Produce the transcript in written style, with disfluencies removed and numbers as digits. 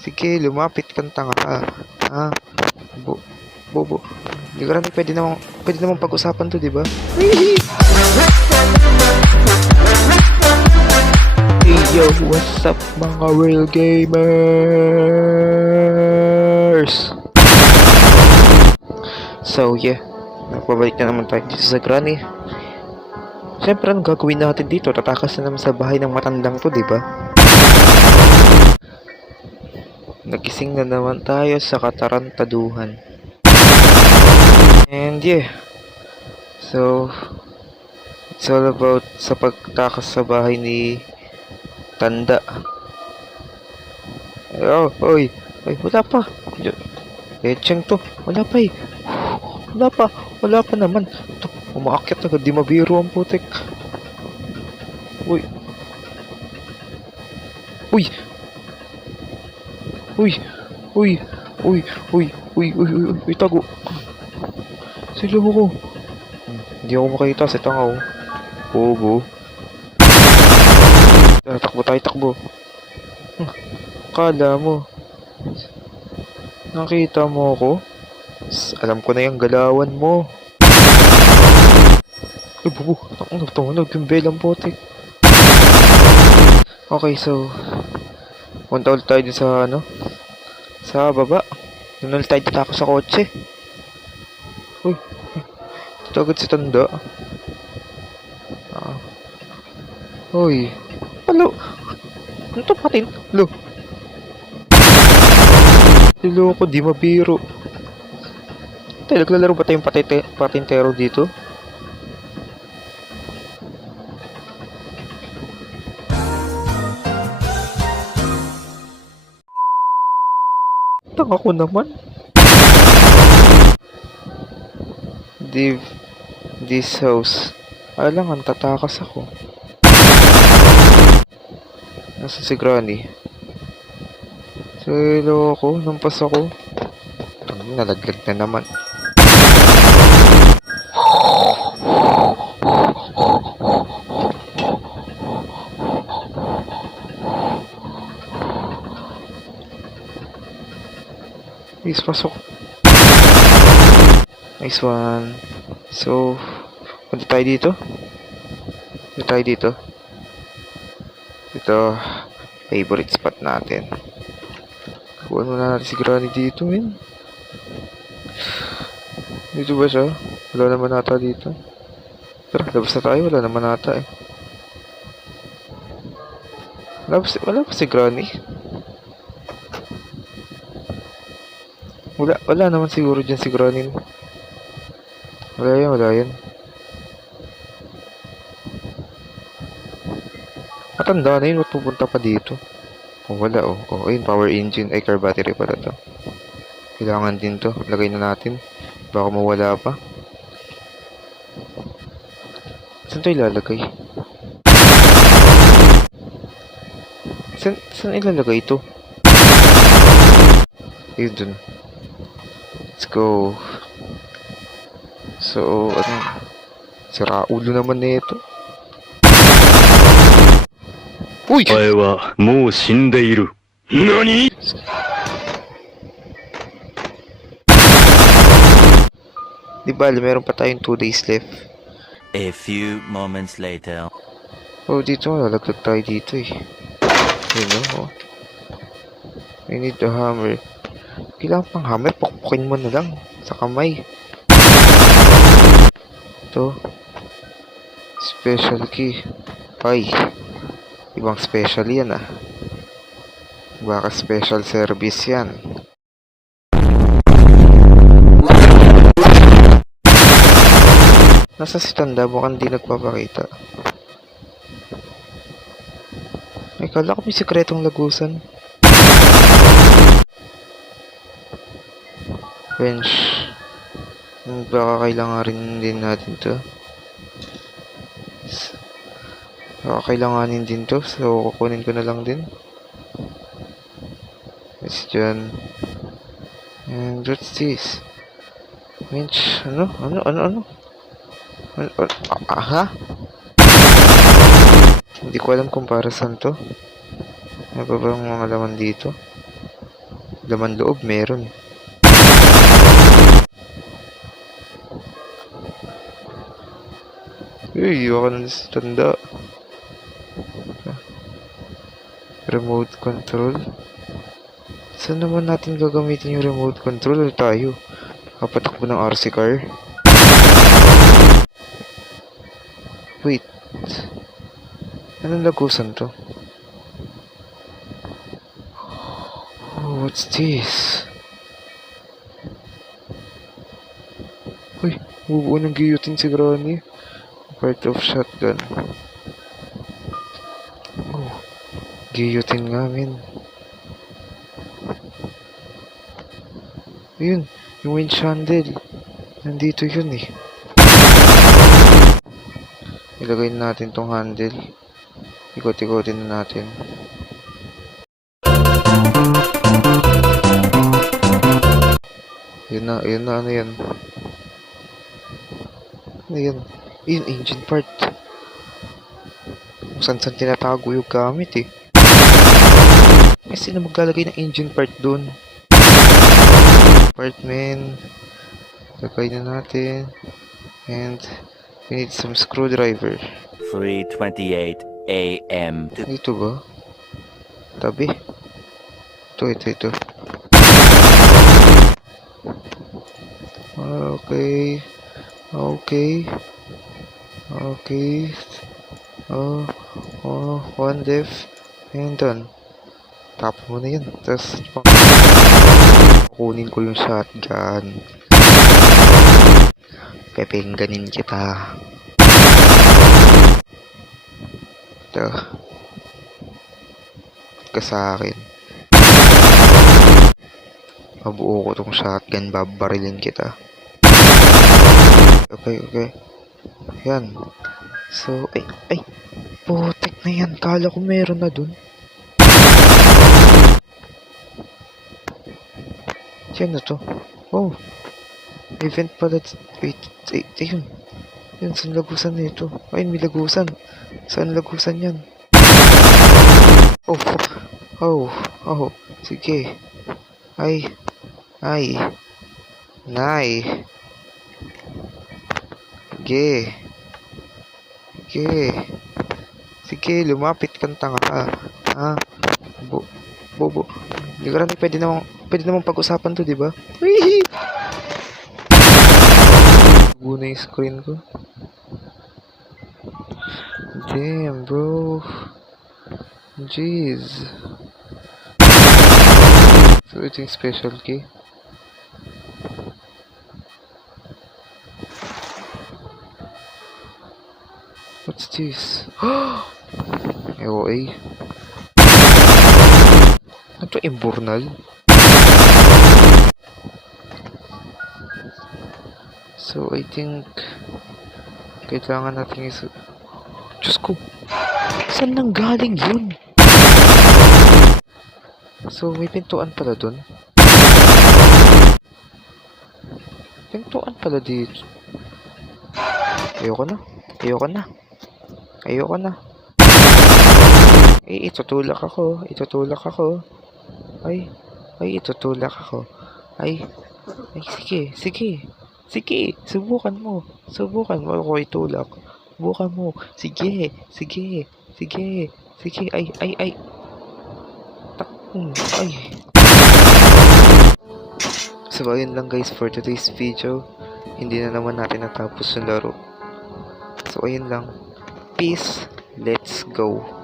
Sige, lumapit kang tanga ka. Ha? Bu Bobo. Hindi ko rin pwede namang pag-usapan to, di ba? Hey yo, what's up mga real gamers? So yeah, napabalik na naman tayo dito sa Granny. Siyempre, anong gagawin natin dito? Tatakas na naman sa bahay ng matandang to, di ba? Nagising na naman tayo sa katarantaduhan. And yeah, so it's all about sa pagtakas sa bahay ni Tanda. Oh, oy, wala pa. Lecheng to, wala pa eh. Wala pa naman. Ito, umaakyat agad, di mabiro ang putik. Uy. Tago. Sila ko. Hindi ako makita sa tangaw. Bobo. Takbo. Kala mo. Nakita mo ako? Alam ko na yung galawan mo. Ay, bubo. Tumunog yung belang putik. Okay, so punta ulit tayo din sa sa baba. Doon ulit tayo tatako sa kotse. Uy, ito agad si Tanda. Uy, alo. Ano to patin? Lo. Silo ko, di mabiro. Tayo, naglalaro ba tayong patintero dito? Tanga ko naman. This house. Alangan, tatakas ako. Nasaan si Granny? Silo ako, nampas ako. Nalaglag na naman. Please, pasok. Nice one. So, punta tayo dito. Ito, favorite spot natin. Kuha muna natin si Granny dito, men. Dito ba siya? Wala naman ata dito. Tara, labas na tayo. Wala naman ata eh. Wala pa si Granny. Wala naman siguro dyan si Granny. Wala yan. Matanda na yun, ba't pupunta pa dito? Wala ayun, power engine, ay car battery pala to. Kailangan din to, lagay na natin. Baka mawala pa. Saan to ilalagay? Saan ilalagay ito? Ayun dun. Let's go. So, sira ulo naman na ito. Uy! お前はもう死んでいる。何? Di ba, meron pa tayong 2 days left. A few moments later. Oh, dito, lalaglag tayo dito eh. Yun, I need the hammer. Kailangan pang hammer, pukpukin mo na lang sa kamay. Ito. Special key. Ay. Ibang special yan ah. Baka special service yan. Nasa si Tanda, mukhang di nagpapakita. Ay, kala ko may sikretong lagusan. Bench. Baka kailangan rin din natin to. Baka kailanganin din to. So, kukunin ko na lang din. Yes, dyan. And what's this? Bench. Ano? Ha? Hindi ko alam kung para saan to. Ano ba bang mga laman dito? Laman loob, meron. Uy, iwa ka na sa tanda. Remote control. Saan naman natin gagamitin yung remote control? Or tayo? Kapatakbo ng RC car? Wait. Anong lagusan to? Oh, what's this? Uy, bubuo ng guillotine si Granny. Part of shotgun. Oh, guillotine nga, men. Ayun, yung winch handle. Nandito yun eh. Ilagay natin tong handle. Ikot-ikotin na natin. Yun na, ano yan? Ano yan? Yun, engine part. Kung saan tinatago yung gamit eh. Kasi na maglalagay ng engine part dun. Apartment. Lagay na natin. And we need some screwdriver. 3:28 a.m. Dito ba? Tabi. Ito. Okay. One left. And done. Tap mo na yan. Tapos, kunin ko yung shotgun. Pepengganin kita. Ito. Ka sa akin. Mabuo ko tong shotgun. Babarilin kita. Okay. Yan. So, ay. Putek na yan. Kala ko meron na dun. Yan na to. Oh. Event pala. Wait. Ayun. Yan, saan lagusan na ito? Ayun, may lagusan. Saan lagusan yan? Oh. Sige. Ay. Nay. Sige, lumapit kang tanga ka. Ha? Bobo. Hindi ka rin pwede namang pag-usapan to, di ba? Wee! Guna yung screen ko. Damn, bro. Jeez. So, ito yung special key. What's this? EOA. Ano to? Imburnal? So, I think kailangan natin Diyos ko! Saan nang galing yun? So, may pintuan pala dun. Pintuan pala dito. Ayoko na. Itutulak ako. Ay, sige. Subukan mo ako itulak. Subukan mo. Sige. Ay. Ay. So, ayun lang guys for today's video. Hindi na naman natin natapos yung laro. So, ayun lang. Peace. Let's go.